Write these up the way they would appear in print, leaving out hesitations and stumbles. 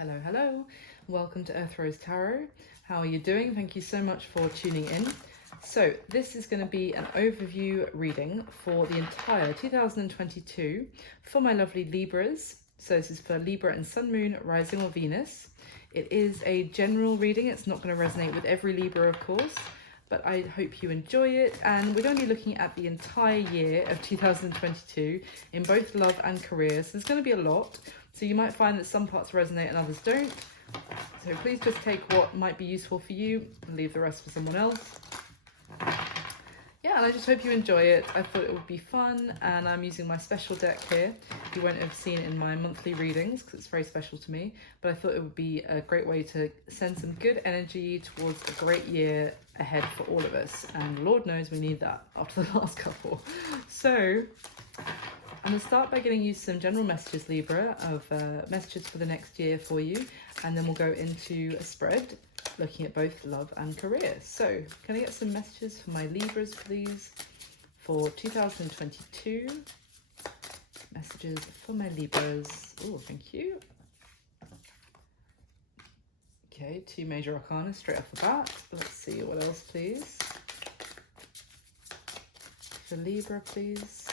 Hello, hello. Welcome to Earth Rose Tarot. How are you doing? Thank you so much for tuning in. So this is going to be an overview reading for the entire 2022 for my lovely Libras. So this is for Libra and Sun, Moon, Rising or Venus. It is a general reading. It's not going to resonate with every Libra, of course, but I hope you enjoy it. And we're going to be looking at the entire year of 2022 in both love and career. So there's going to be a lot. So you might find that some parts resonate and others don't. So please just take what might be useful for you and leave the rest for someone else. Yeah, and I just hope you enjoy it. I thought it would be fun, and I'm using my special deck here. You won't have seen it in my monthly readings because it's very special to me, but I thought it would be a great way to send some good energy towards a great year ahead for all of us. And Lord knows we need that after the last couple. So I'm going to start by getting you some general messages, Libra, of messages for the next year for you, and then we'll go into a spread looking at both love and career. So can I get some messages for my Libras, please, for 2022? Messages for my Libras. Oh, thank you. Okay, 2 major arcana straight off the bat. Let's see what else, please. For Libra, please.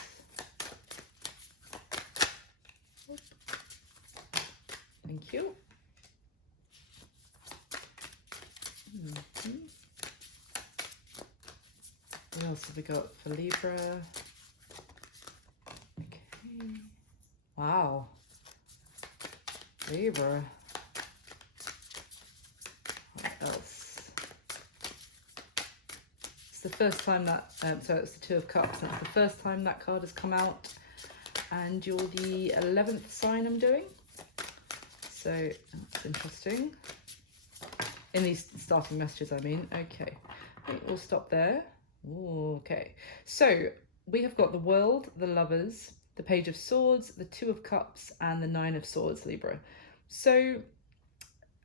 Thank you. What else have we got for Libra? Okay. Wow. Libra. What else? It's the first time that, so it's the 2 of Cups, and it's the first time that card has come out. And you're the 11th sign I'm doing. So that's interesting. In these starting messages, I mean. Okay, I think we'll stop there. Ooh, okay, so we have got the World, the Lovers, the Page of Swords, the 2 of Cups, and the 9 of Swords, Libra. So,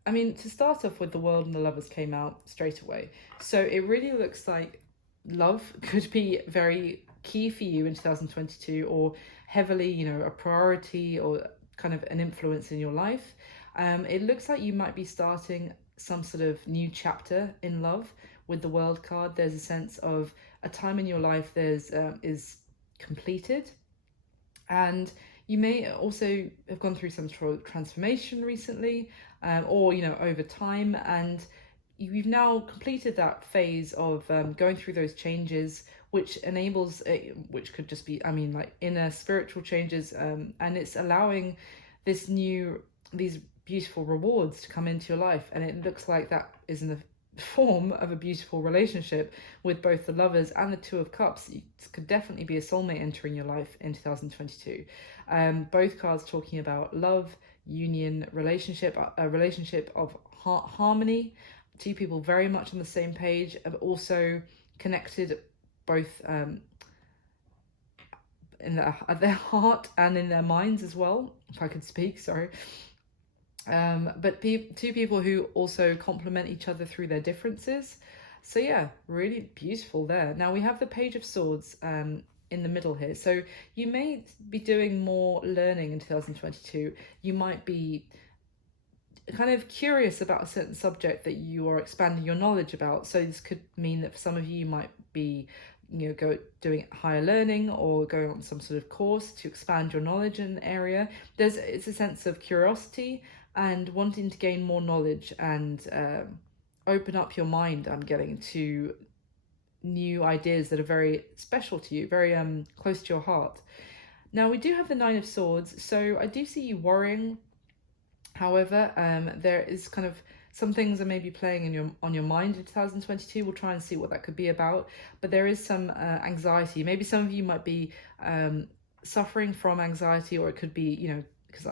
I mean, to start off with, the World and the Lovers came out straight away. So it really looks like love could be very key for you in 2022, or heavily, you know, a priority or kind of an influence in your life. It looks like you might be starting some sort of new chapter in love with the World card. There's a sense of a time in your life is completed, and you may also have gone through some transformation recently, or, you know, over time, and you've now completed that phase of going through those changes, which enables which could just be, I mean, like inner spiritual changes, and it's allowing these beautiful rewards to come into your life. And it looks like that is in the form of a beautiful relationship with both the Lovers and the 2 of Cups. It could definitely be a soulmate entering your life in 2022. Both cards talking about love, union, relationship, a relationship of harmony, 2 people very much on the same page, but also connected both in their heart and in their minds as well, if I could speak, sorry. But 2 people who also complement each other through their differences. So yeah, really beautiful there. Now we have the Page of Swords in the middle here. So you may be doing more learning in 2022. You might be kind of curious about a certain subject that you are expanding your knowledge about. So this could mean that for some of you might be, you know, doing higher learning or going on some sort of course to expand your knowledge in an area. It's a sense of curiosity and wanting to gain more knowledge and open up your mind, I'm getting, to new ideas that are very special to you, very close to your heart. Now we do have the 9 of Swords, so I do see you worrying. However, there is kind of some things that may be playing on your mind in 2022. We'll try and see what that could be about. But there is some anxiety. Maybe some of you might be suffering from anxiety, or it could be, you know, because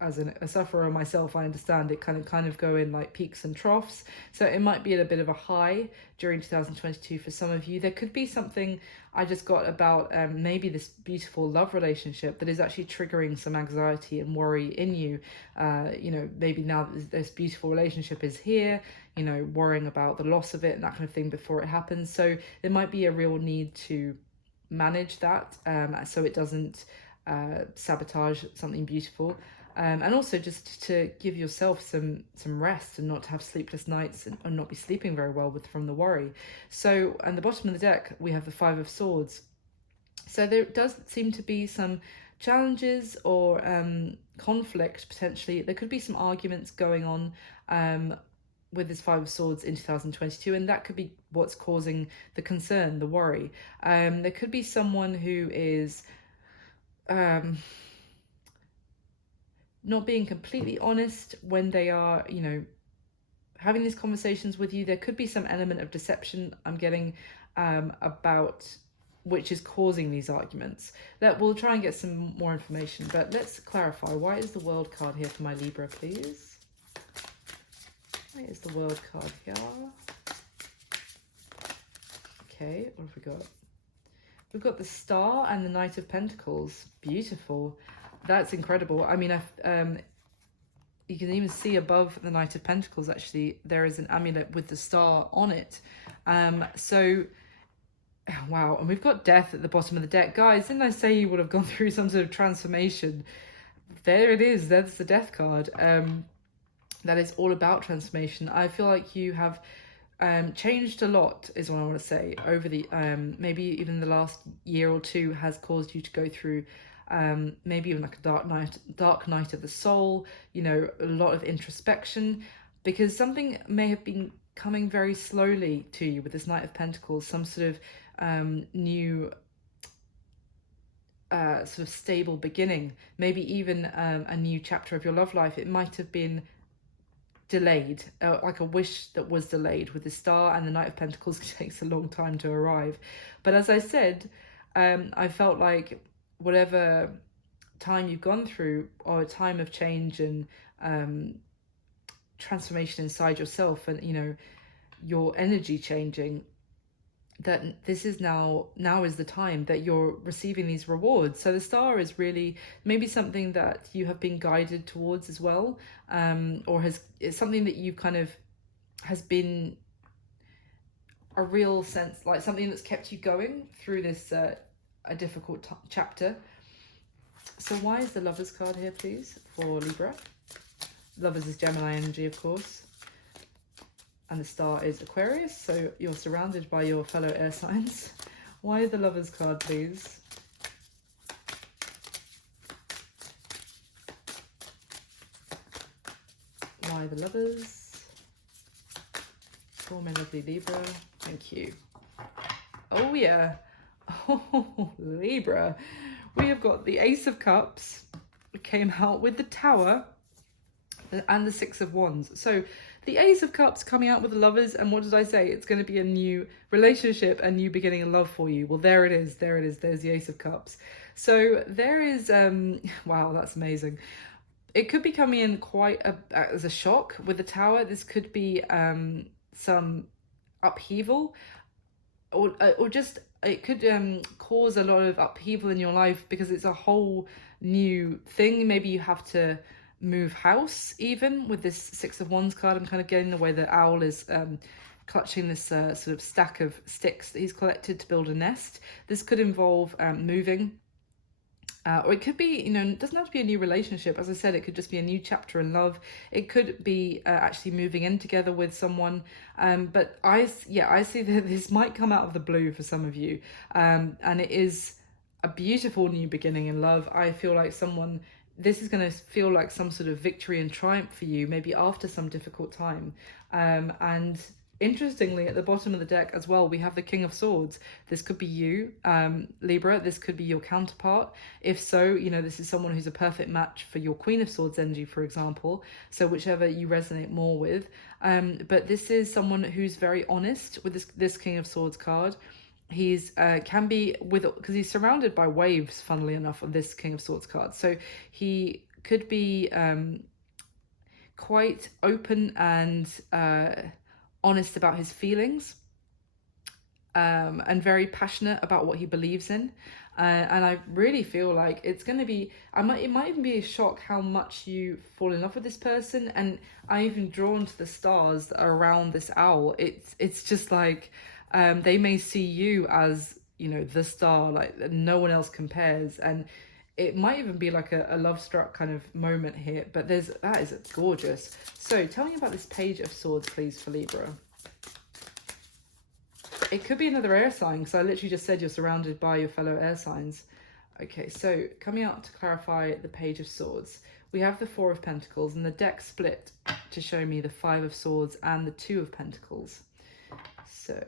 as a sufferer myself, I understand it kind of go in like peaks and troughs. So it might be at a bit of a high during 2022 for some of you. There could be something I just got about maybe this beautiful love relationship that is actually triggering some anxiety and worry in you. You know, maybe now this beautiful relationship is here, you know, worrying about the loss of it and that kind of thing before it happens. So there might be a real need to manage that so it doesn't sabotage something beautiful. and also just to give yourself some rest and not to have sleepless nights and not be sleeping very well from the worry. So, and the bottom of the deck, we have the Five of Swords. So there does seem to be some challenges or conflict potentially. There could be some arguments going on with this Five of Swords in 2022, and that could be what's causing the concern, the worry. There could be someone who is not being completely honest when they are, having these conversations with you. There could be some element of deception I'm getting about which is causing these arguments. That we'll try and get some more information, but let's clarify. Why is the World card here for my Libra, please? Why is the World card here? Okay, what have we got? We've got the Star and the Knight of Pentacles. Beautiful. That's incredible. I mean, you can even see above the Knight of Pentacles, actually, there is an amulet with the star on it. So, wow. And we've got Death at the bottom of the deck. Guys, didn't I say you would have gone through some sort of transformation? There it is. That's the Death card. That is all about transformation. I feel like you have changed a lot, is what I want to say, over the maybe even the last year or two has caused you to go through maybe even like a dark night of the soul, a lot of introspection, because something may have been coming very slowly to you with this Knight of Pentacles, some sort of new sort of stable beginning, maybe even a new chapter of your love life. It might have been delayed, like a wish that was delayed. With the Star and the Knight of Pentacles, it takes a long time to arrive. But as I said, I felt like whatever time you've gone through, or a time of change and transformation inside yourself, and your energy changing, that this is now is the time that you're receiving these rewards. So the Star is really maybe something that you have been guided towards as well, or it's something that you kind of has been a real sense, like something that's kept you going through this a difficult chapter. So why is the Lovers card here, please, for Libra? Lovers is Gemini energy, of course. And the Star is Aquarius, so you're surrounded by your fellow air signs. Why the Lovers card, please? Why the Lovers? For my lovely Libra. Thank you. Oh, yeah. Oh, Libra. We have got the Ace of Cups. It came out with the Tower and the Six of Wands. So the Ace of Cups coming out with the Lovers, and what did I say? It's going to be a new relationship, a new beginning of love for you. Well, there it is. There it is. There's the Ace of Cups. So there is, wow, that's amazing. It could be coming in quite as a shock with the Tower. This could be some upheaval, or just it could cause a lot of upheaval in your life because it's a whole new thing. Maybe you have to move house, even with this Six of Wands card. I'm kind of getting the way that Owl is clutching this sort of stack of sticks that he's collected to build a nest. This could involve moving, or it could be, it doesn't have to be a new relationship. As I said, it could just be a new chapter in love. It could be actually moving in together with someone. But I see that this might come out of the blue for some of you, and it is a beautiful new beginning in love. I feel like this is going to feel like some sort of victory and triumph for you, maybe after some difficult time. And interestingly, at the bottom of the deck as well, we have the King of Swords. This could be you, Libra. This could be your counterpart. If so, this is someone who's a perfect match for your Queen of Swords energy, for example. So whichever you resonate more with. But this is someone who's very honest with this King of Swords card. He's can be because he's surrounded by waves, funnily enough, on this King of Swords card. So he could be quite open and honest about his feelings, and very passionate about what he believes in. And I really feel like it's going to be, it might even be a shock how much you fall in love with this person. And I'm even drawn to the stars that are around this owl. It's just like, they may see you as, the star, like no one else compares. And It might even be like a love struck kind of moment here, but that is gorgeous. So tell me about this Page of Swords, please, for Libra. It could be another air sign, because I literally just said you're surrounded by your fellow air signs. Okay, so coming out to clarify the Page of Swords, we have the Four of Pentacles, and the deck split to show me the Five of Swords and the Two of Pentacles. So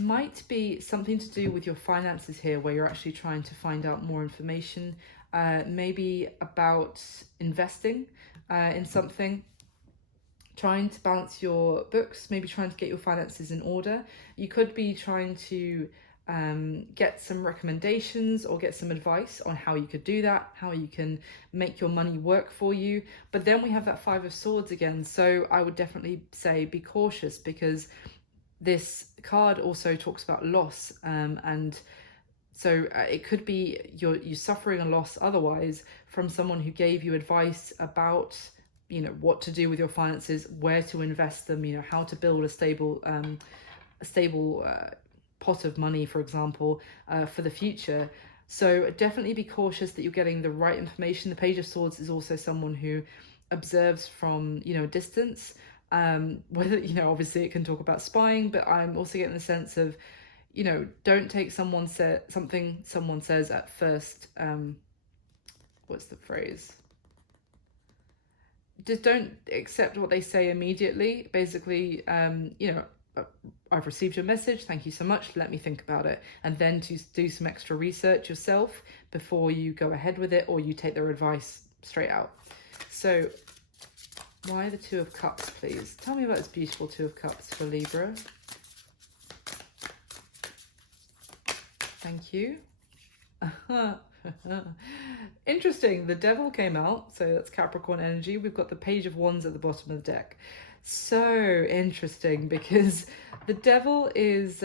might be something to do with your finances here, where you're actually trying to find out more information, maybe about investing in something, trying to balance your books, maybe trying to get your finances in order. You could be trying to get some recommendations or get some advice on how you could do that, how you can make your money work for you. But then we have that Five of Swords again, so I would definitely say be cautious, because this card also talks about loss, and so it could be you're suffering a loss otherwise from someone who gave you advice about, you know, what to do with your finances, where to invest them, you know, how to build a stable pot of money, for example, for the future. So definitely be cautious that you're getting the right information. The Page of Swords is also someone who observes from, you know, a distance. Whether, you know, obviously it can talk about spying, but I'm also getting the sense of, you know, don't take something someone says at first, what's the phrase? Just don't accept what they say immediately. Basically, you know, I've received your message, thank you so much, let me think about it. And then to do some extra research yourself before you go ahead with it, or you take their advice straight out. So why the Two of Cups, please? Tell me about this beautiful Two of Cups for Libra. Thank you. Interesting, the Devil came out, so that's Capricorn energy. We've got the Page of Wands at the bottom of the deck. So interesting, because the Devil is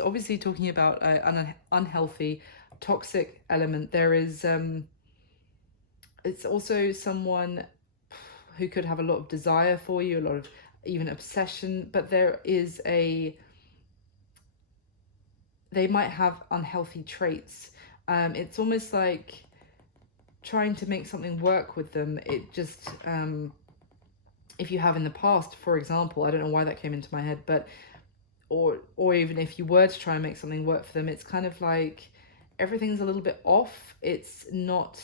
obviously talking about an unhealthy, toxic element. There is it's also someone who could have a lot of desire for you, a lot of even obsession, but there is they might have unhealthy traits. It's almost like trying to make something work with them. It just, if you have in the past, for example, I don't know why that came into my head, but, or even if you were to try and make something work for them, it's kind of like everything's a little bit off. It's not,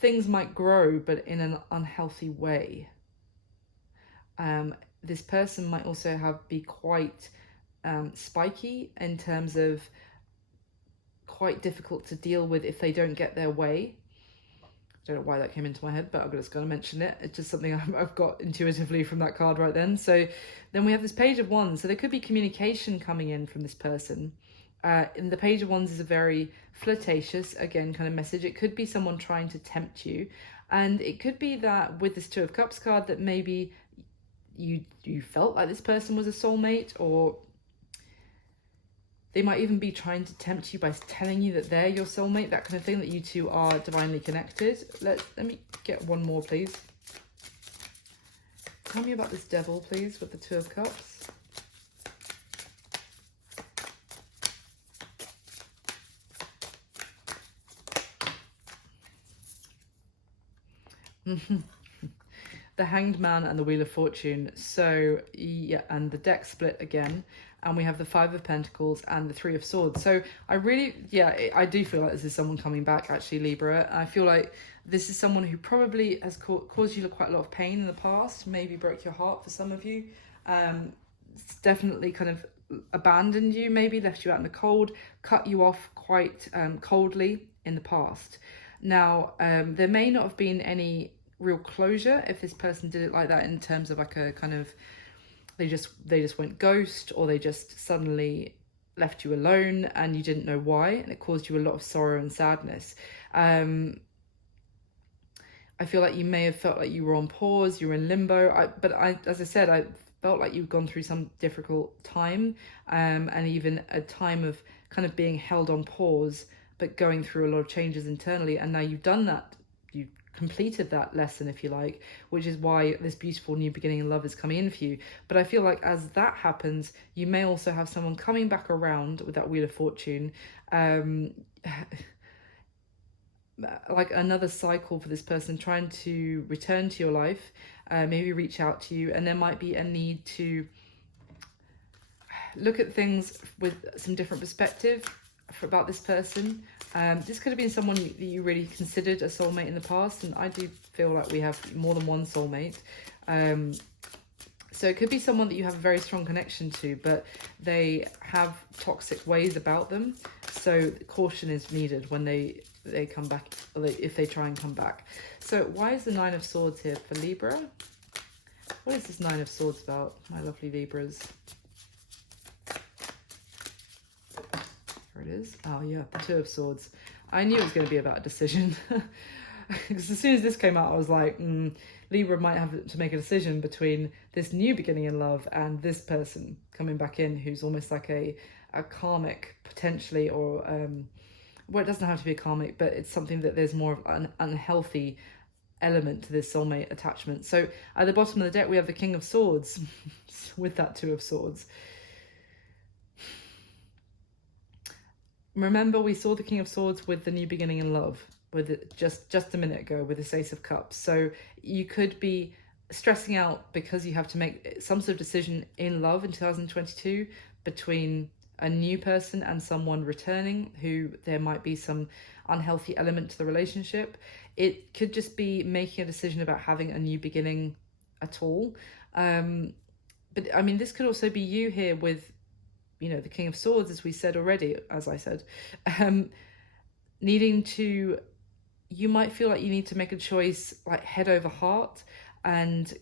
things might grow, but in an unhealthy way. This person might also be quite spiky, in terms of quite difficult to deal with if they don't get their way. I don't know why that came into my head, but I'm just going to mention it. It's just something I've got intuitively from that card right then. So then we have this Page of Wands. So there could be communication coming in from this person. And the Page of Wands is a very flirtatious, again, kind of message. It could be someone trying to tempt you. And it could be that with this Two of Cups card, that maybe you felt like this person was a soulmate, or they might even be trying to tempt you by telling you that they're your soulmate, that kind of thing, that you two are divinely connected. Let me get one more, please. Tell me about this Devil, please, with the Two of Cups. The Hanged Man and the Wheel of Fortune. So yeah, and the deck split again, and we have the Five of Pentacles and the Three of Swords. So I do feel like this is someone coming back, actually, Libra. I feel like this is someone who probably has caused you quite a lot of pain in the past, maybe broke your heart for some of you. It's definitely kind of abandoned you, maybe left you out in the cold, cut you off quite coldly in the past. Now, there may not have been any real closure if this person did it like that, in terms of like a kind of, they just went ghost, or they just suddenly left you alone and you didn't know why, and it caused you a lot of sorrow and sadness. I feel like you may have felt like you were on pause, you were in limbo. As I said, I felt like you've gone through some difficult time, and even a time of kind of being held on pause, but going through a lot of changes internally. And now you've done that, you've completed that lesson, if you like, which is why this beautiful new beginning in love is coming in for you. But I feel like as that happens, you may also have someone coming back around with that Wheel of Fortune, like another cycle for this person trying to return to your life, maybe reach out to you, and there might be a need to look at things with some different perspective about this person. This could have been someone that you really considered a soulmate in the past, and I do feel like we have more than one soulmate. So it could be someone that you have a very strong connection to, but they have toxic ways about them. So caution is needed when they come back, or if they try and come back. So why is the Nine of Swords here for Libra? What is this Nine of Swords about, my lovely Libras? Here it is. Oh yeah, the Two of Swords. I knew it was going to be about a decision. Because as soon as this came out, I was like, Libra might have to make a decision between this new beginning in love and this person coming back in, who's almost like a karmic, potentially, or well, it doesn't have to be a karmic, but it's something that there's more of an unhealthy element to this soulmate attachment. So at the bottom of the deck, we have the King of Swords with that Two of Swords. Remember, we saw the King of Swords with the new beginning in love, with it just a minute ago, with this Ace of Cups. So you could be stressing out because you have to make some sort of decision in love in 2022 between a new person and someone returning, who there might be some unhealthy element to the relationship. It could just be making a decision about having a new beginning at all. But I mean, this could also be you here with, you know, the King of Swords, as we said already, as I said, needing to, you might feel like you need to make a choice like head over heart, and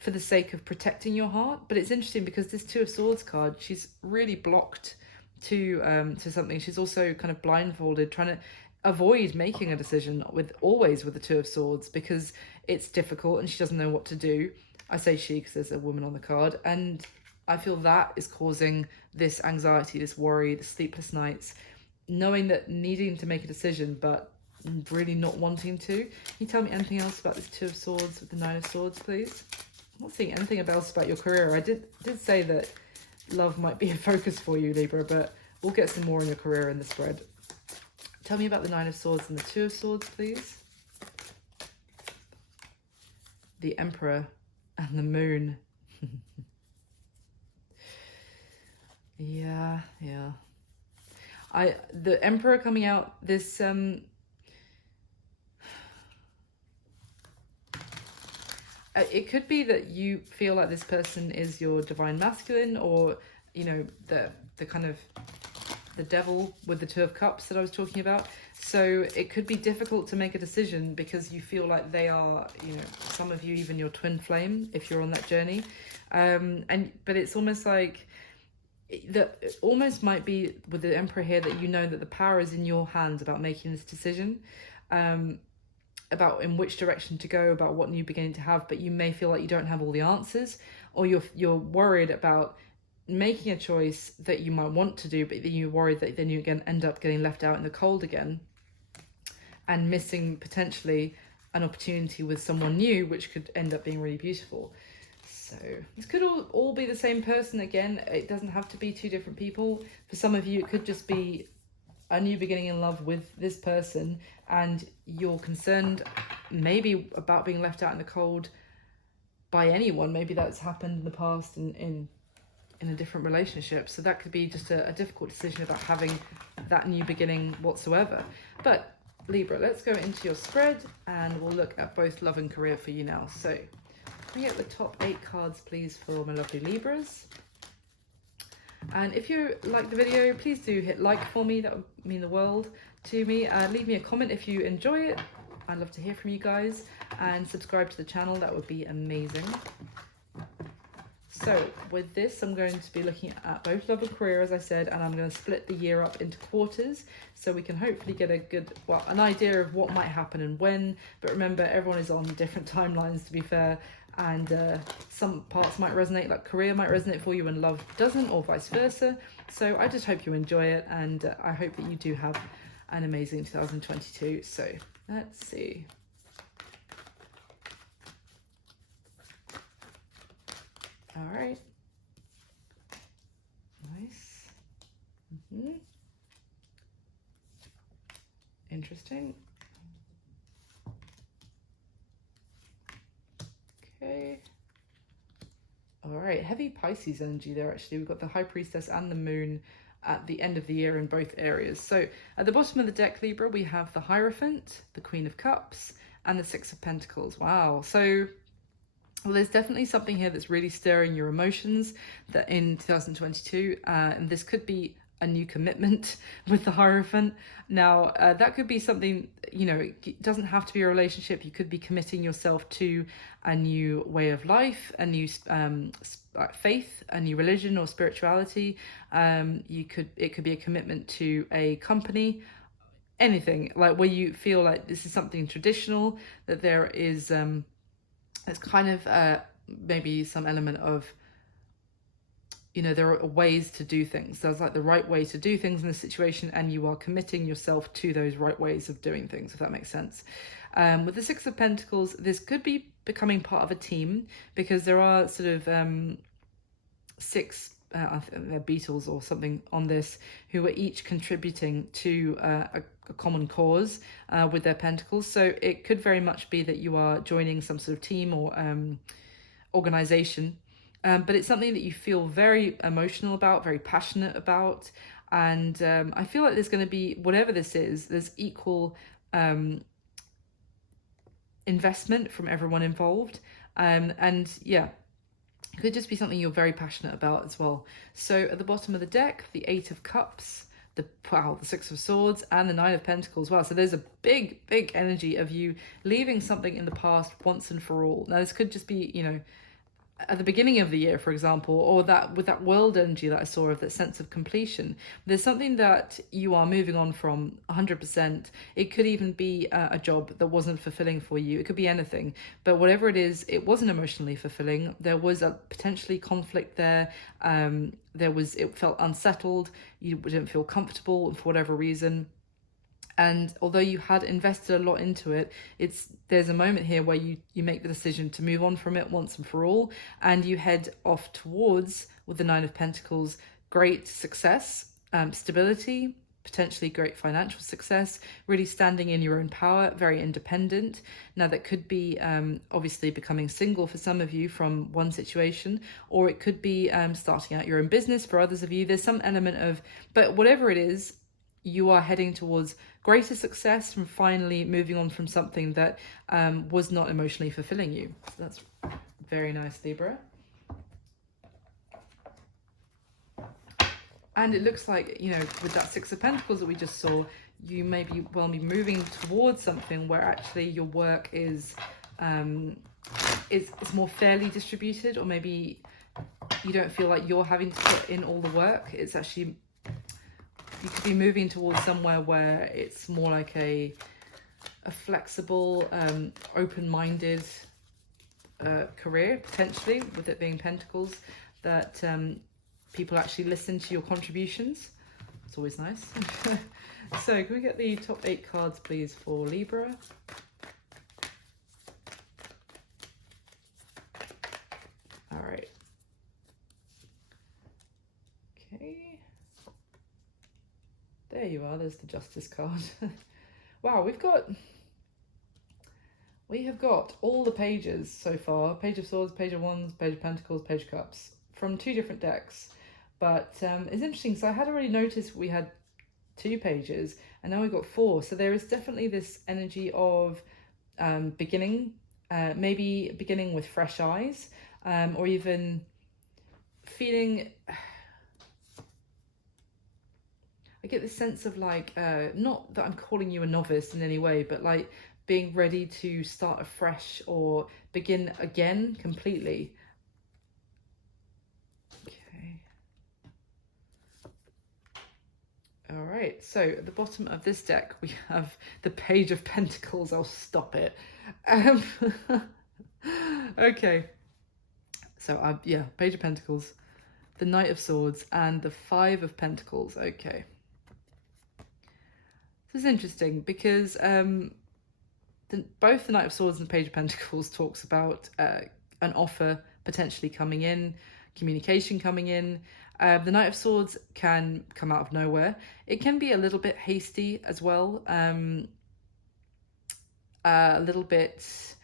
for the sake of protecting your heart. But it's interesting because this Two of Swords card, she's really blocked to something. She's also kind of blindfolded, trying to avoid making a decision always with the Two of Swords, because it's difficult and she doesn't know what to do. I say she because there's a woman on the card, and I feel that is causing this anxiety, this worry, the sleepless nights, knowing that needing to make a decision but really not wanting to. Can you tell me anything else about this Two of Swords with the Nine of Swords, please? I'm not seeing anything else about your career. I did say that love might be a focus for you, Libra, but we'll get some more on your career in the spread. Tell me about the Nine of Swords and the Two of Swords, please. The Emperor and the Moon. Yeah. The Emperor coming out, this it could be that you feel like this person is your divine masculine, or, you know, the kind of the devil with the Two of Cups that I was talking about. So it could be difficult to make a decision because you feel like they are, you know, some of you even your twin flame if you're on that journey. But it's almost like it almost might be with the Emperor here that you know that the power is in your hands about making this decision, about in which direction to go, about what new beginning to have, but you may feel like you don't have all the answers, or you're worried about making a choice that you might want to do, but then you're worried that then you again end up getting left out in the cold again and missing potentially an opportunity with someone new, which could end up being really beautiful. So this could all be the same person again. It doesn't have to be two different people. For some of you, it could just be a new beginning in love with this person, and you're concerned maybe about being left out in the cold by anyone. Maybe that's happened in the past in a different relationship. So that could be just a difficult decision about having that new beginning whatsoever. But Libra, let's go into your spread and we'll look at both love and career for you now. So can we get the top 8 cards, please, for my lovely Libras? And if you like the video, please do hit like for me. That would mean the world to me. Leave me a comment if you enjoy it. I'd love to hear from you guys. And subscribe to the channel. That would be amazing. So with this, I'm going to be looking at both love and career, as I said, and I'm going to split the year up into quarters so we can hopefully get a good, well, an idea of what might happen and when. But remember, everyone is on different timelines, to be fair. And some parts might resonate, like career might resonate for you and love doesn't, or vice versa. So I just hope you enjoy it, and I hope that you do have an amazing 2022. So let's see. All right. Nice. Interesting. Okay. All right, heavy Pisces energy there actually. We've got the High Priestess and the Moon at the end of the year in both areas. So at the bottom of the deck, Libra, we have the Hierophant, the Queen of Cups, and the Six of Pentacles. Wow. So well, there's definitely something here that's really stirring your emotions that in 2022, and this could be a new commitment with the Hierophant. Now, that could be something, you know, it doesn't have to be a relationship. You could be committing yourself to a new way of life, a new faith, a new religion or spirituality. It could be a commitment to a company, anything like where you feel like this is something traditional, that there is it's kind of maybe some element of, you know, there are ways to do things. There's like the right way to do things in this situation, and you are committing yourself to those right ways of doing things, if that makes sense. With the Six of Pentacles, this could be becoming part of a team, because there are sort of six, I think they're Beatles or something on this, who are each contributing to a common cause with their pentacles. So it could very much be that you are joining some sort of team or organization, but it's something that you feel very emotional about, very passionate about. And I feel like there's going to be, whatever this is, there's equal investment from everyone involved. And yeah, it could just be something you're very passionate about as well. So at the bottom of the deck, the Eight of Cups, the Six of Swords, and the Nine of Pentacles. Wow, so there's a big energy of you leaving something in the past once and for all. Now, this could just be, you know, at the beginning of the year, for example, or that with that world energy that I saw of that sense of completion. There's something that you are moving on from 100%. It could even be a job that wasn't fulfilling for you. It could be anything, but whatever it is, it wasn't emotionally fulfilling. There was a potentially conflict there. It felt unsettled. You didn't feel comfortable for whatever reason. And although you had invested a lot into it, there's a moment here where you make the decision to move on from it once and for all, and you head off towards, with the Nine of Pentacles, great success, stability, potentially great financial success, really standing in your own power, very independent. Now that could be obviously becoming single for some of you from one situation, or it could be starting out your own business for others of you. There's some element of, but whatever it is, you are heading towards greater success from finally moving on from something that was not emotionally fulfilling you. So that's very nice, Libra. And it looks like, you know, with that Six of Pentacles that we just saw, you may be be moving towards something where actually your work is more fairly distributed, or maybe you don't feel like you're having to put in all the work. It's actually, you could be moving towards somewhere where it's more like a flexible, open-minded career, potentially, with it being Pentacles, that people actually listen to your contributions. It's always nice. So can we get the top 8 cards, please, for Libra? All right. Okay. There you are, there's the Justice card. Wow, we have got all the pages so far. Page of Swords, Page of Wands, Page of Pentacles, Page of Cups, from 2 different decks. But it's interesting, so I hadn't really noticed we had 2 pages, and now we've got 4. So there is definitely this energy of beginning, maybe beginning with fresh eyes, or even feeling... I get this sense of like, not that I'm calling you a novice in any way, but like being ready to start afresh or begin again completely. Okay. All right, so at the bottom of this deck, we have the Page of Pentacles. I'll stop it. Okay. So, yeah, Page of Pentacles, the Knight of Swords, and the Five of Pentacles. Okay. This is interesting because both the Knight of Swords and the Page of Pentacles talks about an offer potentially coming in, communication coming in. The Knight of Swords can come out of nowhere. It can be a little bit hasty as well, a little bit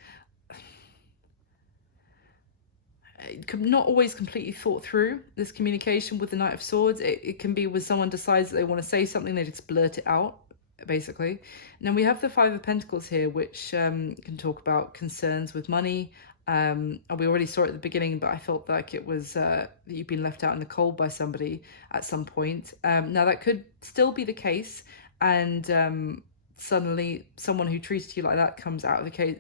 not always completely thought through, this communication with the Knight of Swords. It can be with someone decides that they want to say something, they just blurt it out, basically. And then we have the Five of Pentacles here, which can talk about concerns with money. And we already saw it at the beginning, but I felt like it was that you've been left out in the cold by somebody at some point. Now that could still be the case, and suddenly someone who treated you like that comes out of the case,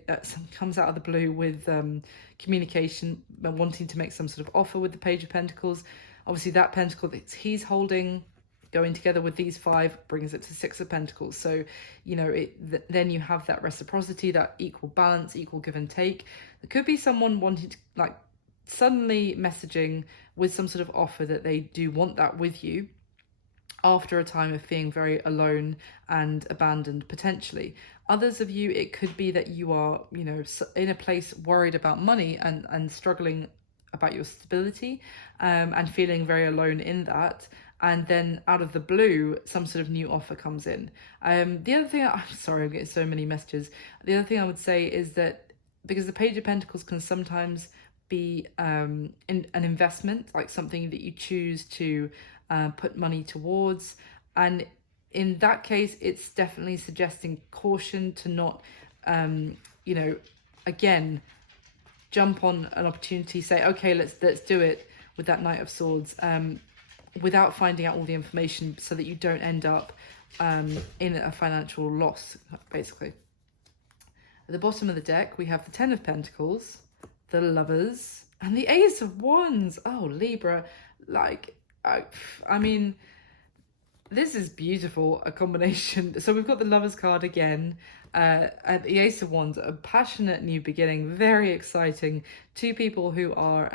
comes out of the blue with communication, wanting to make some sort of offer with the Page of Pentacles. Obviously that pentacle that he's holding, going together with these five, brings it to Six of Pentacles. So, you know, then you have that reciprocity, that equal balance, equal give and take. There could be someone wanting to, like, suddenly messaging with some sort of offer that they do want that with you after a time of feeling very alone and abandoned, potentially. Others of you, it could be that you are, you know, in a place worried about money and struggling about your stability, and feeling very alone in that. And then out of the blue, some sort of new offer comes in. The other thing, I'm sorry, I'm getting so many messages. The other thing I would say is that because the Page of Pentacles can sometimes be an investment, like something that you choose to put money towards. And in that case, it's definitely suggesting caution to not, you know, again, jump on an opportunity, say, okay, let's do it with that Knight of Swords, without finding out all the information, so that you don't end up in a financial loss, basically. At the bottom of the deck, we have the Ten of Pentacles, the Lovers, and the Ace of Wands. Oh, Libra, like, I mean, this is beautiful, a combination. So we've got the Lovers card again, and the Ace of Wands, a passionate new beginning, very exciting. Two people who are,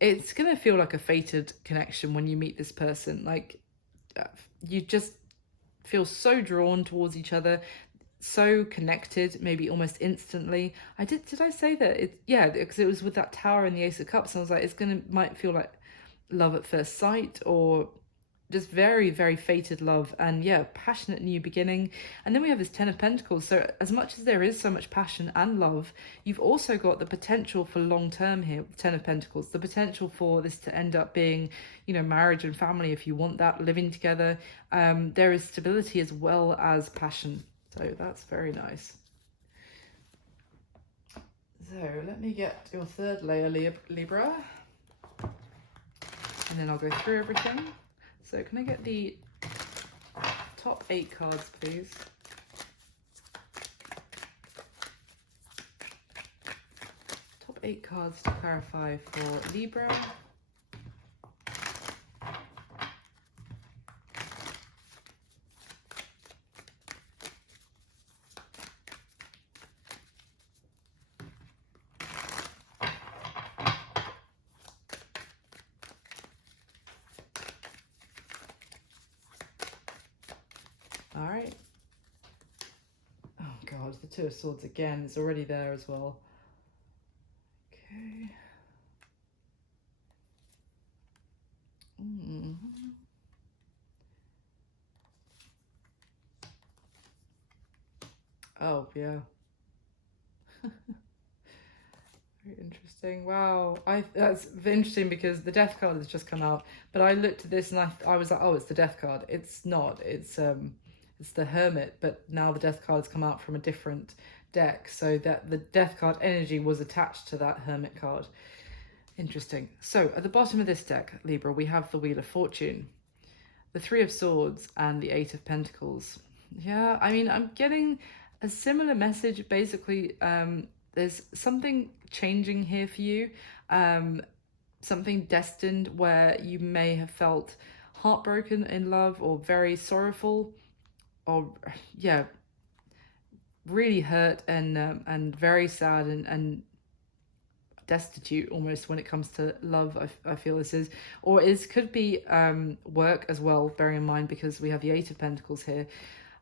it's going to feel like a fated connection when you meet this person. Like, you just feel so drawn towards each other, so connected, maybe almost instantly. Did I say that? Yeah, because it was with that Tower and the Ace of Cups. I was like, might feel like love at first sight, or just very, very fated love. And yeah, passionate new beginning. And then we have this Ten of Pentacles. So as much as there is so much passion and love, you've also got the potential for long term here with Ten of Pentacles, the potential for this to end up being, you know, marriage and family, if you want that, living together. There is stability as well as passion. So that's very nice. So let me get your third layer, Libra. And then I'll go through everything. So can I get the top 8 cards, please? Top 8 cards to clarify for Libra. All right. Oh God, the Two of Swords again. It's already there as well. Okay. Oh yeah. Very interesting. Wow. That's interesting because the Death card has just come out, but I looked at this and I was like, oh, it's the Death card. It's not. It's the Hermit, but now the Death card has come out from a different deck, so that the Death card energy was attached to that Hermit card. Interesting. So at the bottom of this deck, Libra, we have the Wheel of Fortune, the Three of Swords, and the Eight of Pentacles. Yeah, I mean, I'm getting a similar message. Basically, there's something changing here for you, something destined where you may have felt heartbroken in love, or very sorrowful, or yeah, really hurt and very sad and destitute almost when it comes to love. I feel this is, or it could be work as well, bearing in mind because we have the Eight of Pentacles here.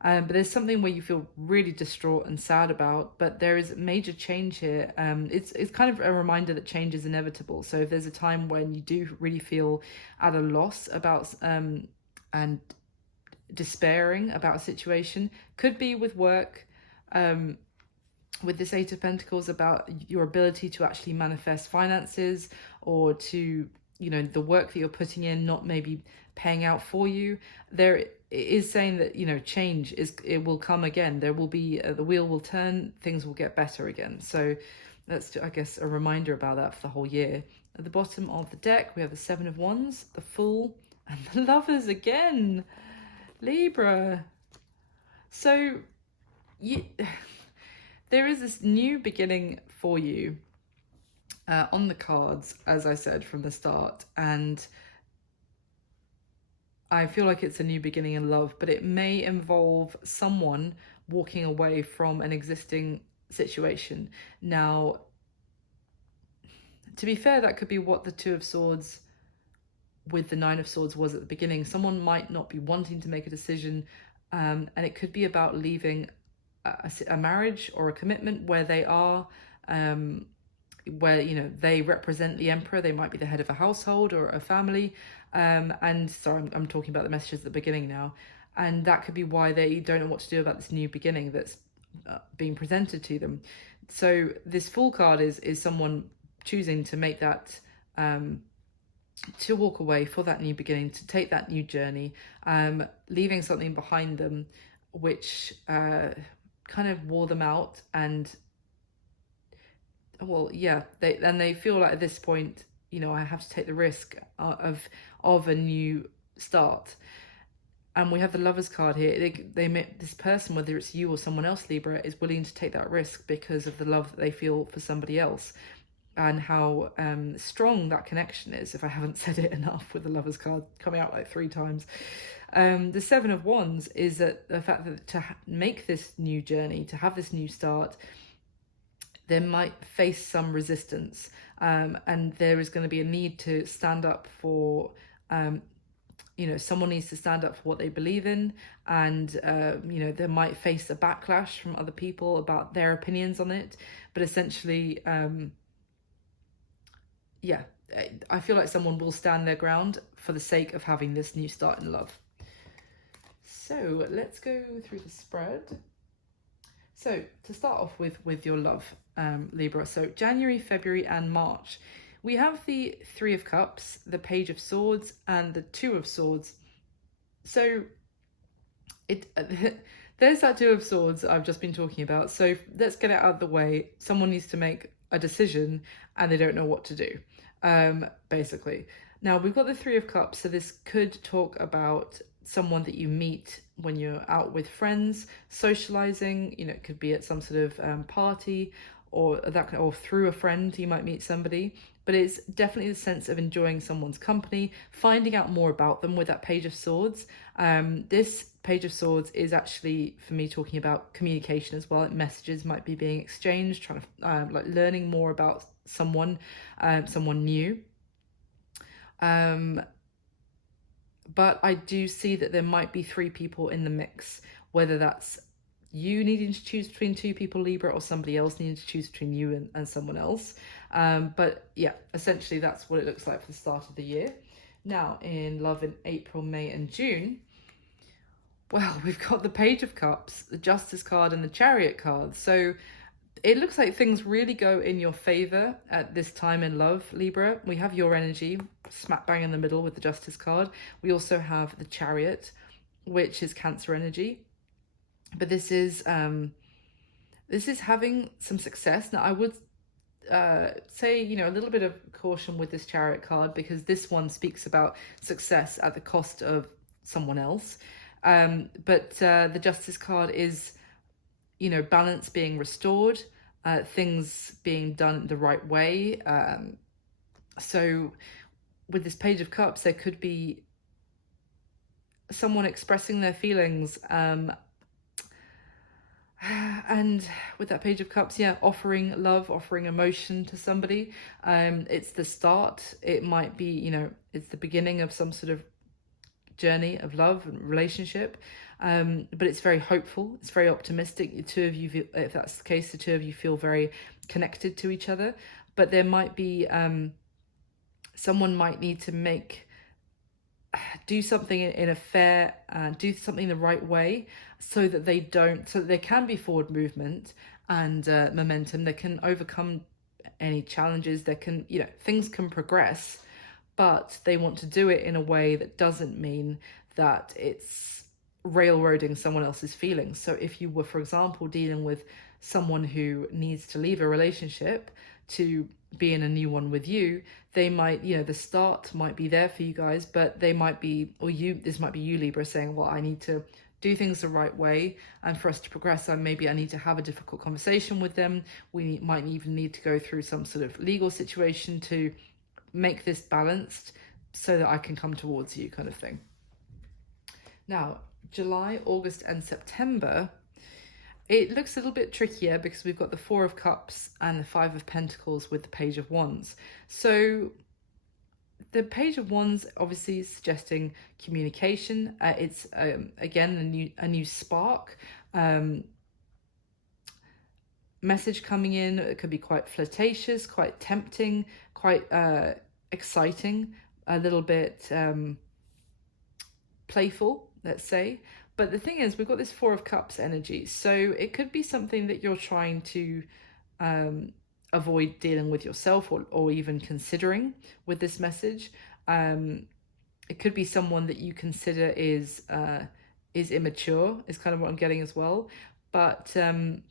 But there's something where you feel really distraught and sad about, but there is major change here. It's kind of a reminder that change is inevitable. So if there's a time when you do really feel at a loss about and despairing about a situation, could be with work, with this Eight of Pentacles, about your ability to actually manifest finances, or to, you know, the work that you're putting in not maybe paying out for you. There it is saying that, you know, change it will come again. There will be the wheel will turn, things will get better again. So that's, I guess, a reminder about that for the whole year. At the bottom of the deck, we have the Seven of Wands, the Fool, and the Lovers again. Libra. So there is this new beginning for you on the cards, as I said from the start, and I feel like it's a new beginning in love, but it may involve someone walking away from an existing situation. Now, to be fair, that could be what the Two of Swords with the Nine of Swords was at the beginning. Someone might not be wanting to make a decision, and it could be about leaving a marriage or a commitment where they are, where, you know, they represent the Emperor. They might be the head of a household or a family. And sorry, I'm talking about the messages at the beginning now. And that could be why they don't know what to do about this new beginning that's being presented to them. So this Fool card is someone choosing to make that, to walk away for that new beginning, to take that new journey, leaving something behind them which kind of wore them out. And well, yeah, they feel like at this point, you know, I have to take the risk of a new start. And we have the Lovers card here. This person, whether it's you or someone else, Libra, is willing to take that risk because of the love that they feel for somebody else, and how strong that connection is, if I haven't said it enough, with the Lovers card coming out like 3 times. The Seven of Wands is that the fact that to make this new journey, to have this new start, there might face some resistance, and there is going to be a need to stand up for, you know, someone needs to stand up for what they believe in, and you know, they might face a backlash from other people about their opinions on it. But essentially, yeah, I feel like someone will stand their ground for the sake of having this new start in love. So let's go through the spread. So to start off with your love, Libra, so January, February and March, we have the Three of Cups, the Page of Swords and the Two of Swords. So there's that Two of Swords I've just been talking about. So let's get it out of the way. Someone needs to make a decision and they don't know what to do, basically. Now we've got the Three of Cups, so this could talk about someone that you meet when you're out with friends, socializing. You know, it could be at some sort of party, or through a friend you might meet somebody. But it's definitely the sense of enjoying someone's company, finding out more about them with that Page of Swords. This Page of Swords is actually, for me, talking about communication as well. Messages might be being exchanged, trying to like learning more about someone, someone new. But I do see that there might be 3 people in the mix, whether that's you needing to choose between 2 people, Libra, or somebody else needing to choose between you and someone else. But yeah, essentially that's what it looks like for the start of the year. Now in love in April, May and June, well, we've got the Page of Cups, the Justice card and the Chariot card. So it looks like things really go in your favor at this time in love, Libra. We have your energy smack bang in the middle with the Justice card. We also have the Chariot, which is Cancer energy. But this is having some success. Now I would say, you know, a little bit of caution with this Chariot card, because this one speaks about success at the cost of someone else. But the Justice card is, you know, balance being restored, things being done the right way. So with this Page of Cups, there could be someone expressing their feelings, and with that Page of Cups, yeah, offering love, offering emotion to somebody. It's the start. It might be, you know, it's the beginning of some sort of journey of love and relationship. But it's very hopeful, it's very optimistic. The two of you, if that's the case, the two of you feel very connected to each other. But there might be someone might need to do something in a fair, do something the right way, so that there can be forward movement and momentum. They can overcome any challenges. Things can progress, but they want to do it in a way that doesn't mean that it's railroading someone else's feelings. So if you were, for example, dealing with someone who needs to leave a relationship to be in a new one with you, they might, the start might be there for you guys, but this might be you, Libra, saying, well, I need to do things the right way, and for us to progress, maybe I need to have a difficult conversation with them. We might even need to go through some sort of legal situation to make this balanced so that I can come towards you, kind of thing. Now, July, August, and September, it looks a little bit trickier because we've got the Four of Cups and the Five of Pentacles with the Page of Wands. So the Page of Wands obviously is suggesting communication. It's again a new spark, message coming in. It could be quite flirtatious, quite tempting, quite exciting, a little bit playful, let's say. But the thing is, we've got this Four of Cups energy, so it could be something that you're trying to avoid dealing with yourself, or even considering with this message. It could be someone that you consider is immature, is kind of what I'm getting as well. But the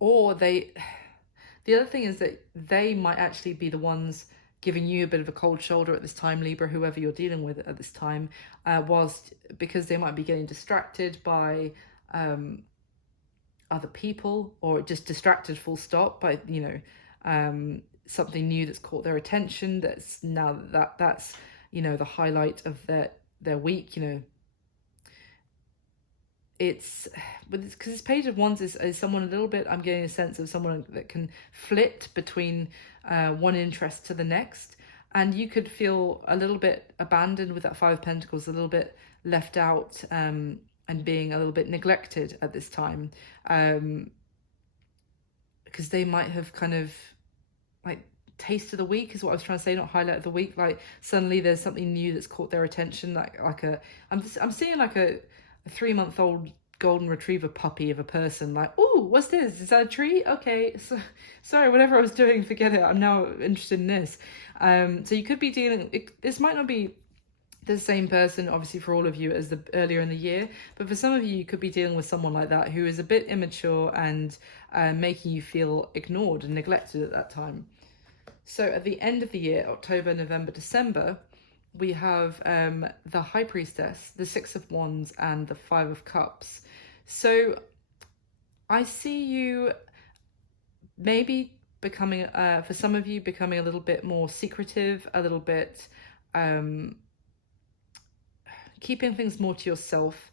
other thing is that they might actually be the ones giving you a bit of a cold shoulder at this time, Libra, whoever you're dealing with at this time, because they might be getting distracted by other people, or just distracted full stop by something new that's caught their attention. That's the highlight of their week. It's because this Page of Wands is someone a little bit, I'm getting a sense of someone that can flit between one interest to the next, and you could feel a little bit abandoned with that Five of Pentacles, a little bit left out, and being a little bit neglected at this time, because they might have kind of like taste of the week is what I was trying to say, not highlight of the week. Like suddenly there's something new that's caught their attention, I'm seeing like a 3-month-old golden retriever puppy of a person, like, oh, what's this? Is that a tree? Okay, so sorry, whatever I was doing, forget it. I'm now interested in this. So you could be this might not be the same person, obviously, for all of you as earlier in the year, but for some of you, you could be dealing with someone like that who is a bit immature and making you feel ignored and neglected at that time. So at the end of the year, October, November, December, we have the High Priestess, the Six of Wands, and the Five of Cups. So I see you maybe becoming, for some of you, becoming a little bit more secretive, a little bit keeping things more to yourself,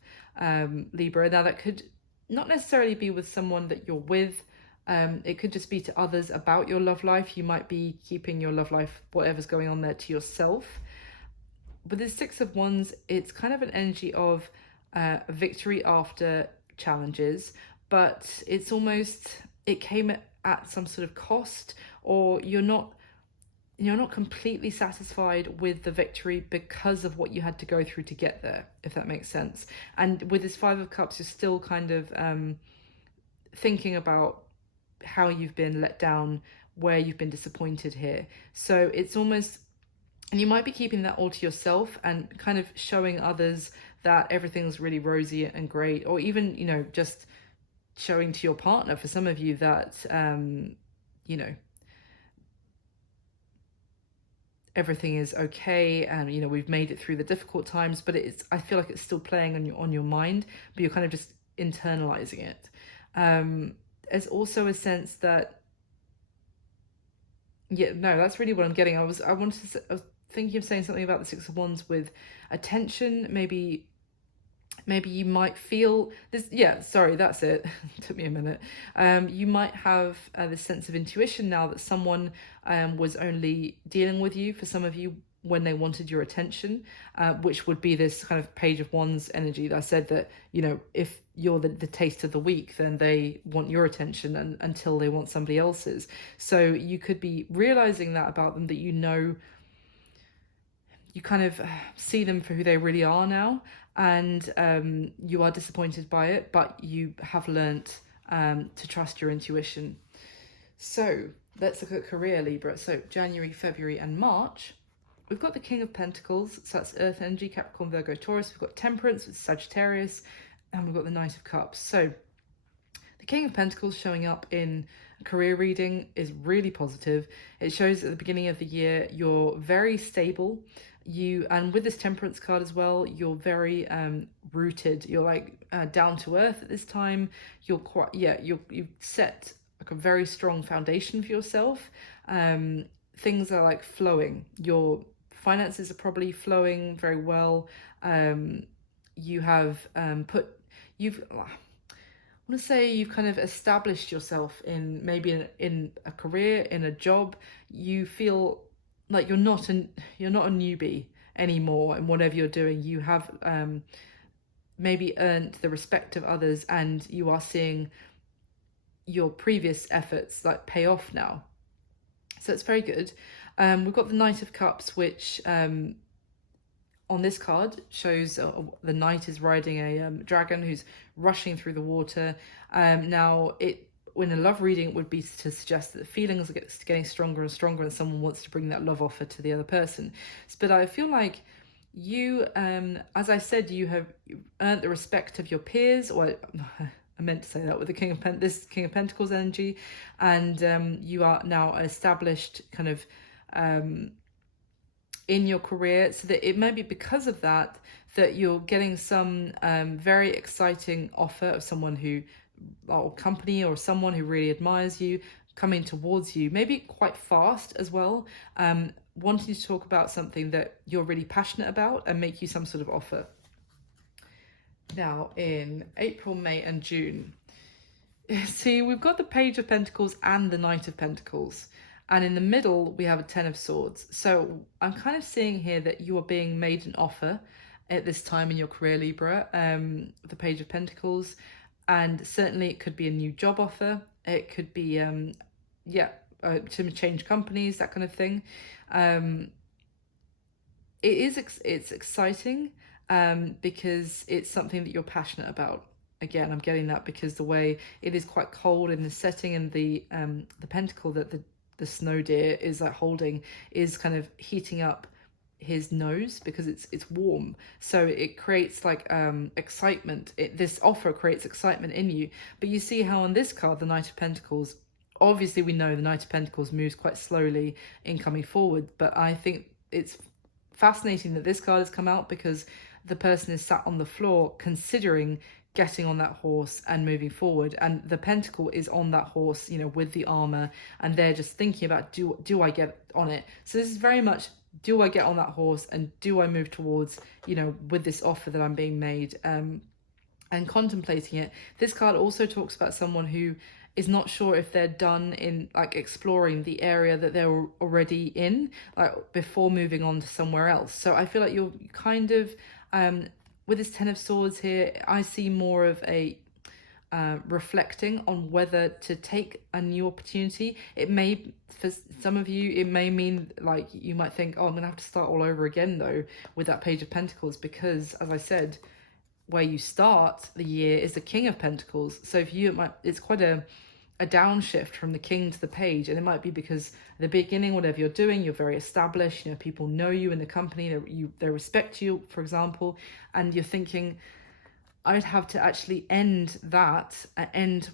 Libra. Now that could not necessarily be with someone that you're with. It could just be to others about your love life. You might be keeping your love life, whatever's going on there, to yourself. But the Six of Wands, it's kind of an energy of victory after challenges, but it's almost, it came at some sort of cost, or you're not completely satisfied with the victory because of what you had to go through to get there, if that makes sense. And with this Five of Cups, you're still kind of thinking about how you've been let down, where you've been disappointed here. So it's almost, and you might be keeping that all to yourself and kind of showing others that everything's really rosy and great, or even, just showing to your partner, for some of you, that, everything is okay, and we've made it through the difficult times, but I feel like it's still playing on your mind, but you're kind of just internalizing it. There's also a sense that, that's really what I'm getting. I was thinking of saying something about the Six of Wands with attention. Maybe you might feel this. Yeah, sorry, that's it. Took me a minute. You might have this sense of intuition now that someone was only dealing with you, for some of you, when they wanted your attention, which would be this kind of Page of Wands energy that I said that, you know, if you're the taste of the week, then they want your attention until they want somebody else's. So you could be realizing that about them, that, you know, you kind of see them for who they really are now, and you are disappointed by it, but you have learnt to trust your intuition. So let's look at career, Libra. So January, February and March, we've got the King of Pentacles, so that's Earth energy, Capricorn, Virgo, Taurus. We've got Temperance with Sagittarius, and we've got the Knight of Cups. So the King of Pentacles showing up in a career reading is really positive. It shows at the beginning of the year you're very stable. And with this Temperance card as well, you're very rooted. You're like down to earth at this time. You're quite, you've set like a very strong foundation for yourself. Things are like flowing. Your finances are probably flowing very well. You have I want to say you've kind of established yourself in maybe in a career, in a job. You feel like you're not a newbie anymore in whatever you're doing. You have maybe earned the respect of others, and you are seeing your previous efforts like pay off now. So it's very good. We've got the Knight of Cups, which on this card shows the knight is riding a dragon who's rushing through the water. Now, in a love reading, it would be to suggest that the feelings are getting stronger and stronger, and someone wants to bring that love offer to the other person. But I feel like you, as I said, you have earned the respect of your peers, or I meant to say that with the King of Pentacles energy, and you are now an established kind of in your career, so that it may be because of that you're getting some very exciting offer of someone who, or company, or someone who really admires you, coming towards you, maybe quite fast as well, wanting to talk about something that you're really passionate about and make you some sort of offer. Now in April, May and June, see, we've got the Page of Pentacles and the Knight of Pentacles. And in the middle, we have a Ten of Swords. So I'm kind of seeing here that you are being made an offer at this time in your career, Libra, the Page of Pentacles. And certainly it could be a new job offer. It could be, to change companies, that kind of thing. It's exciting because it's something that you're passionate about. Again, I'm getting that because the way it is quite cold in the setting, and the pentacle that the snow deer is like holding is kind of heating up his nose because it's warm, so it creates like excitement. This offer creates excitement in you. But you see how on this card, the Knight of Pentacles, obviously we know the Knight of Pentacles moves quite slowly in coming forward, but I think it's fascinating that this card has come out because the person is sat on the floor considering getting on that horse and moving forward, and the pentacle is on that horse, you know, with the armor, and they're just thinking about, do I get on it? So this is very much, do I get on that horse and do I move towards, you know, with this offer that I'm being made, and contemplating it. This card also talks about someone who is not sure if they're done in like exploring the area that they're already in, like before moving on to somewhere else. So I feel like you're kind of with this Ten of Swords here, I see more of a reflecting on whether to take a new opportunity. It may, for some of you, it may mean like you might think, oh, I'm gonna have to start all over again though with that Page of Pentacles, because as I said, where you start the year is the King of Pentacles. So if you, it's quite a downshift from the King to the Page, and it might be because at the beginning, whatever you're doing, you're very established, you know, people know you in the company, they respect you, for example, and you're thinking, I'd have to actually end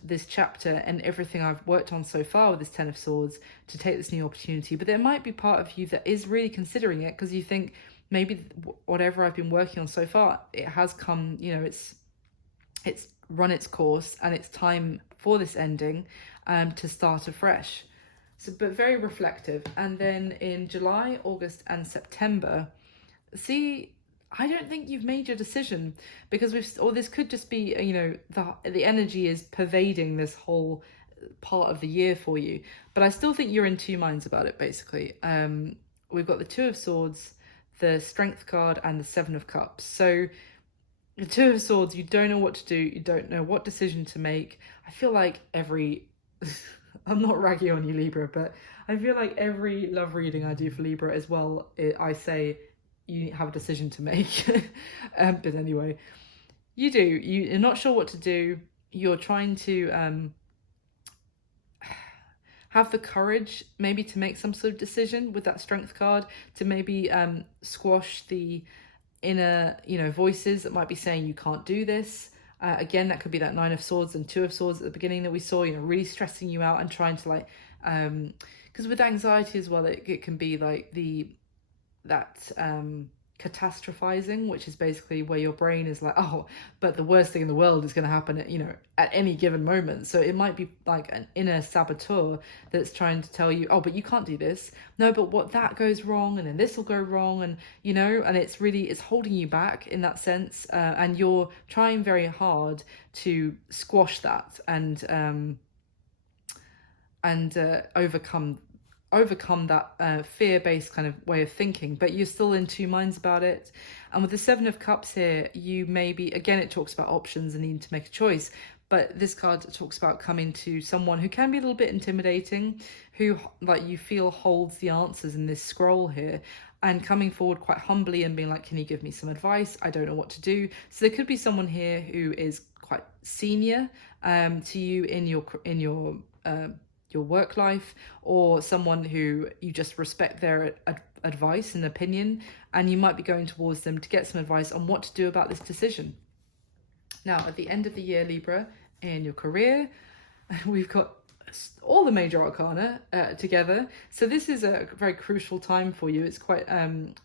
this chapter and everything I've worked on so far with this Ten of Swords to take this new opportunity. But there might be part of you that is really considering it because you think maybe whatever I've been working on so far, it has come, you know, it's run its course and it's time for this ending to start afresh. So, but very reflective. And then in July, August and September, see, I don't think you've made your decision, because this could just be, you know, the energy is pervading this whole part of the year for you. But I still think you're in two minds about it, basically. we've got the Two of Swords, the Strength card, and the Seven of Cups. So the Two of Swords, you don't know what to do, you don't know what decision to make. I feel like I'm not ragging on you, Libra, but I feel like every love reading I do for Libra as well, I say you have a decision to make. But anyway, you're not sure what to do. You're trying to have the courage maybe to make some sort of decision with that Strength card, to maybe squash the inner, voices that might be saying you can't do this. Again, that could be that Nine of Swords and Two of Swords at the beginning that we saw, really stressing you out and trying to because with anxiety as well, it can be like that catastrophizing, which is basically where your brain is like, oh, but the worst thing in the world is going to happen at any given moment. So it might be like an inner saboteur that's trying to tell you, oh, but you can't do this. No, but what that goes wrong, and then this will go wrong, and and it's holding you back in that sense, and you're trying very hard to squash that and overcome that fear-based kind of way of thinking, but you're still in two minds about it. And with the Seven of Cups here, you maybe, again, it talks about options and needing to make a choice, but this card talks about coming to someone who can be a little bit intimidating, who you feel holds the answers in this scroll here, and coming forward quite humbly and being like, can you give me some advice? I don't know what to do. So there could be someone here who is quite senior to you in your work life, or someone who you just respect their advice and opinion, and you might be going towards them to get some advice on what to do about this decision. Now, at the end of the year, Libra, in your career, we've got all the major arcana together. So this is a very crucial time for you. It's quite,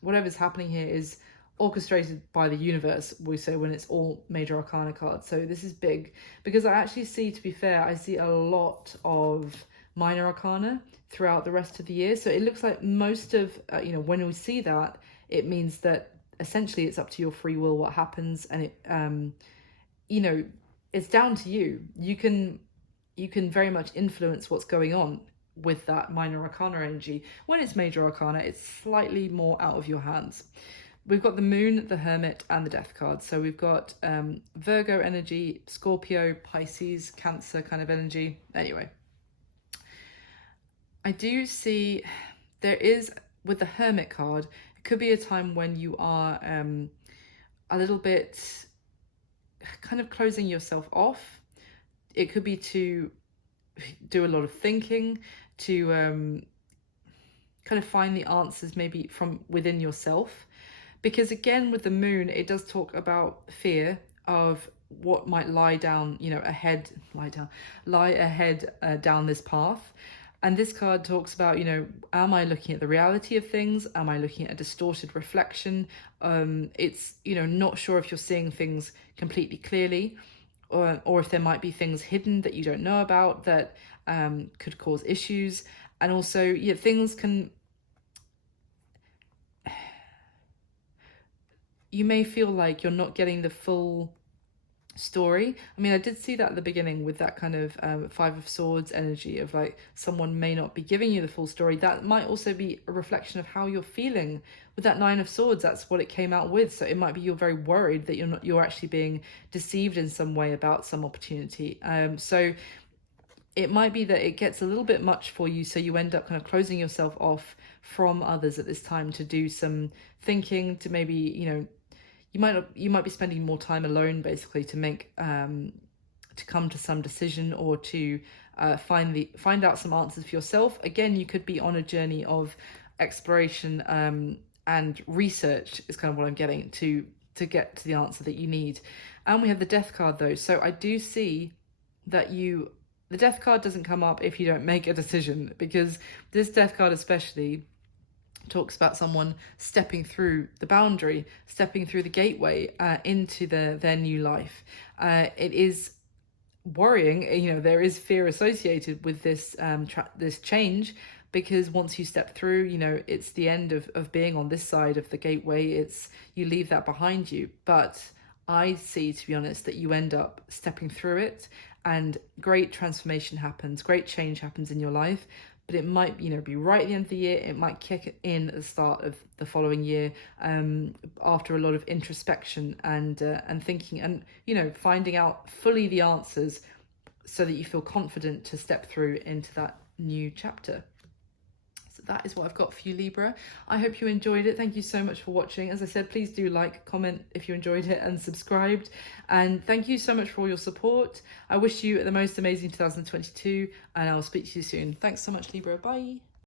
whatever's happening here is orchestrated by the universe, we say, when it's all major arcana cards. So this is big, because I actually see, to be fair, I see a lot of minor arcana throughout the rest of the year. So it looks like most of, when we see that, it means that essentially it's up to your free will what happens, and it, it's down to you. You can very much influence what's going on with that minor arcana energy. When it's major arcana, it's slightly more out of your hands. We've got the Moon, the Hermit, and the Death card. So we've got Virgo energy, Scorpio, Pisces, Cancer kind of energy. Anyway, I do see there is, with the Hermit card, it could be a time when you are a little bit kind of closing yourself off. It could be to do a lot of thinking, to kind of find the answers maybe from within yourself. Because again, with the Moon, it does talk about fear of what might lie ahead down this path. And this card talks about, am I looking at the reality of things? Am I looking at a distorted reflection? It's, not sure if you're seeing things completely clearly, or if there might be things hidden that you don't know about that could cause issues. And also, things can, you may feel like you're not getting the full story. I mean, I did see that at the beginning with that kind of Five of Swords energy of like someone may not be giving you the full story. That might also be a reflection of how you're feeling with that Nine of Swords. That's what it came out with. So it might be you're very worried that you're actually being deceived in some way about some opportunity. So it might be that it gets a little bit much for you, so you end up kind of closing yourself off from others at this time to do some thinking, to maybe you might be spending more time alone, basically, to make to come to some decision, or to find out some answers for yourself. Again, you could be on a journey of exploration and research is kind of what I'm getting to get to the answer that you need. And we have the Death card though, so I do see that the Death card doesn't come up if you don't make a decision, because this Death card especially talks about someone stepping through the boundary, stepping through the gateway into their new life. It is worrying, there is fear associated with this this change, because once you step through, it's the end of being on this side of the gateway. You leave that behind you. But I see, to be honest, that you end up stepping through it, and great transformation happens, great change happens in your life. but it might, be right at the end of the year. It might kick in at the start of the following year, after a lot of introspection and thinking, and finding out fully the answers, so that you feel confident to step through into that new chapter. So that is what I've got for you, Libra. I hope you enjoyed it. Thank you so much for watching. As I said, please do like, comment if you enjoyed it, and subscribed. And thank you so much for all your support. I wish you the most amazing 2022, and I'll speak to you soon. Thanks so much, Libra. Bye.